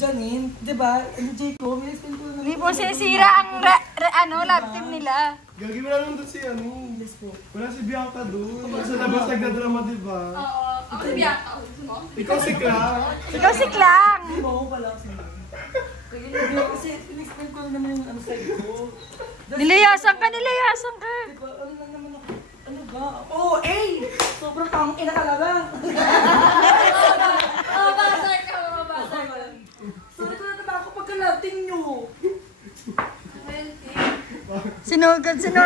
Janine, di ba? Ano, Jacob? Hindi po sinisira ang love team nila. Gagi, wala naman doon si ano. Yes po. Wala si Bianca doon. Nasa labas nagdadrama, di ba? Oo. Ako si Bianca. Ikaw si Clang. Ikaw si Clang. Hindi mo ako pala kasi in-explain ko naman yung ano sa'yo ko. Nilayasan ka. Diba, ano lang naman ako. Ano ba? Oh, sobrang pangin na talaga. Mabasag ka. Sorry ko na naman ako pagkalating nyo. Sinugod. Hindi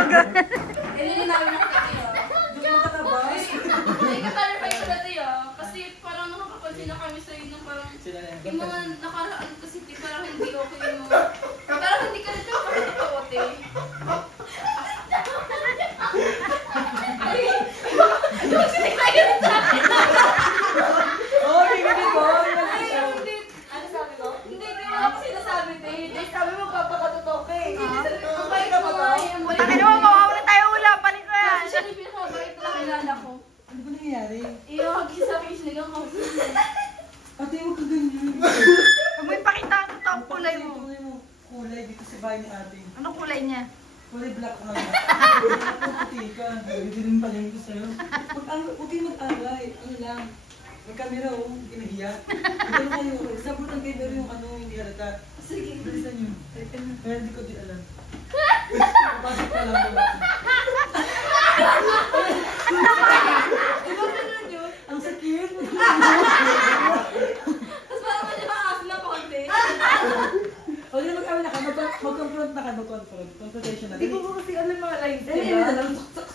namin nakakatiyo. Hindi mo katabas. Hindi ka clarify ko dati kasi parang nakakapansin na kami sa'yo ng parang yung mga nakaraan kasi parang hindi okay yung mga parang hindi ka rin makakatotoo Oh, hindi ko. Ano sabi ko? Hindi mo ako sinasabi, Tay. Sabi mo, papakatotoo ka eh. Ang bait mo nga eh. Taki naman, mawawala tayo ulam. Palit ko yan. Siya yung pinakabait na kilala ko. Ano ba nangyayari? Iyo, sabi ko sinigang ko. Ate, huwag ka ganyan. Huwag mo ipakita ang totoong kulay mo. Kulay mo. Kulay dito sa bahay ni ate. Anong kulay niya? Kulay black na lang. Puti ka. Hindi rin pala yung gusto sa'yo. Huwag kayo mag-away. Ano lang. Mag-camera oh. Huwag kayo nahiya. Ano kayo? Sabutan kayo pero yung ano hindi halata. Sige. Bilisan nyo. Kaya hindi ko din alam. Pasok pa lang po. Ang sakit. Tapos parang medyo makaas na konti. O yun, mag-away na ka. Mag-confront na ka. Confrontation na. Hindi ko kasi alam mga lines.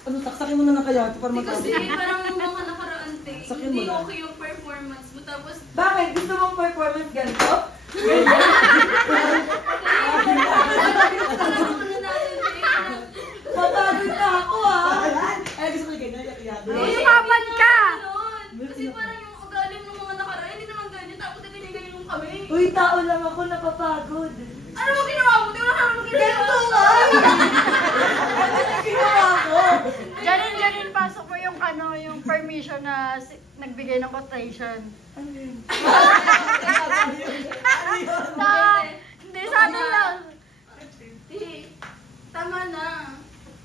Ano, saksakin mo na lang kaya para Hindi kasi mag-away. parang yung mga nakaraan, Tay. Sakyan mo Hindi lang. okay yung performance mo. Tapos, Bakit? Gusto mong performance ganito? Papagod na ako Ay, gusto ko yung ganyan. Yumaman ka. Kasi parang yung ugali ng mga nakaraan, hindi naman ganyan. Tapos ganyan yung kami. Uy, tao lang ako napapagod. Ano mo ginawa mo? Di ba naman mo ginawa? Ganito nga! Ano ginawa ko? Janine, pasok mo yung yung permission na nagbigay ng quotation. Hindi, sana lang. Tama na.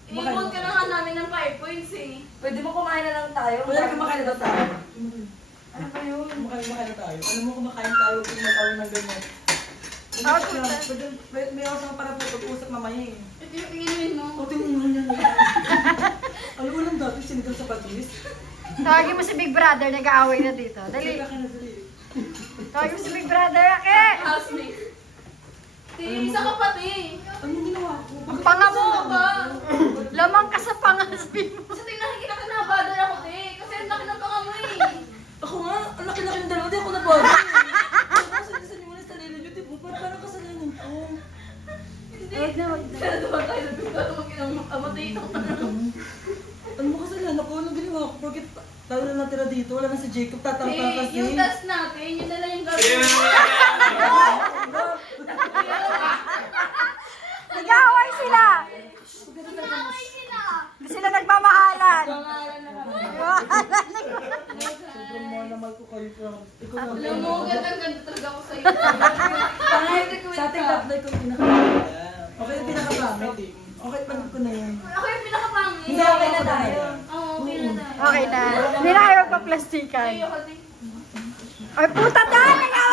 I-vote ka na nga namin ng 5 points eh. Pwede mo kumain na lang tayo. Wala kumakain na tayo. Ano ba yun? Kumakain na tayo. Alam mo kumakain tayo kung matawin ng ganyan. May awasang para po pag-usap mamaya eh. Ito yung inuin mo. O, tingnan niya na. Alam mo lang dati, sinigang sa patis. Tawagin mo si Big Brother, nag-aaway na dito. Dali. Tawagin mo si Big Brother, Ake! Housemate. Isa ka pati. Ano yung ginawa ko? Ang panga mo! Ano ba? Lamang ka sa pangasbin mo. Sa tingnan kita ka nabadal ako eh. Kasi ang laki ng panga mo eh. Ako nga, ang laki-laki ng dalawa, di ako nabado. Kasi mo na sa sarili nyo, diba? Parang kasalanan ko. Hindi. Kaya naman tayo nagpiparo mag-amatay itong Ano mo kasalanan ako? Anong ginawa ko? Bakit tayo na natira dito? Wala na si Jacob, tatangka kasi. yung test natin, yun na lang yung gagawin. Nag-aaway sila! Nangaway sila. Hindi sila nagmamahalan. Sobrang mahal na mahal ko kayo, promise. Ikaw na. Alam mo, ganda talaga ako sa'yo. Sa ating laptop ko yung pinaka-pangit. Okay, yung pinaka-pangit eh. Okay, panood ko na yan. Ako yung pinakapangit. Hindi, okay na tayo. Oo, okay na tayo. Okay na. Hindi na kayo magpa-plastikan. Ayoko din. Ay, puta dahil!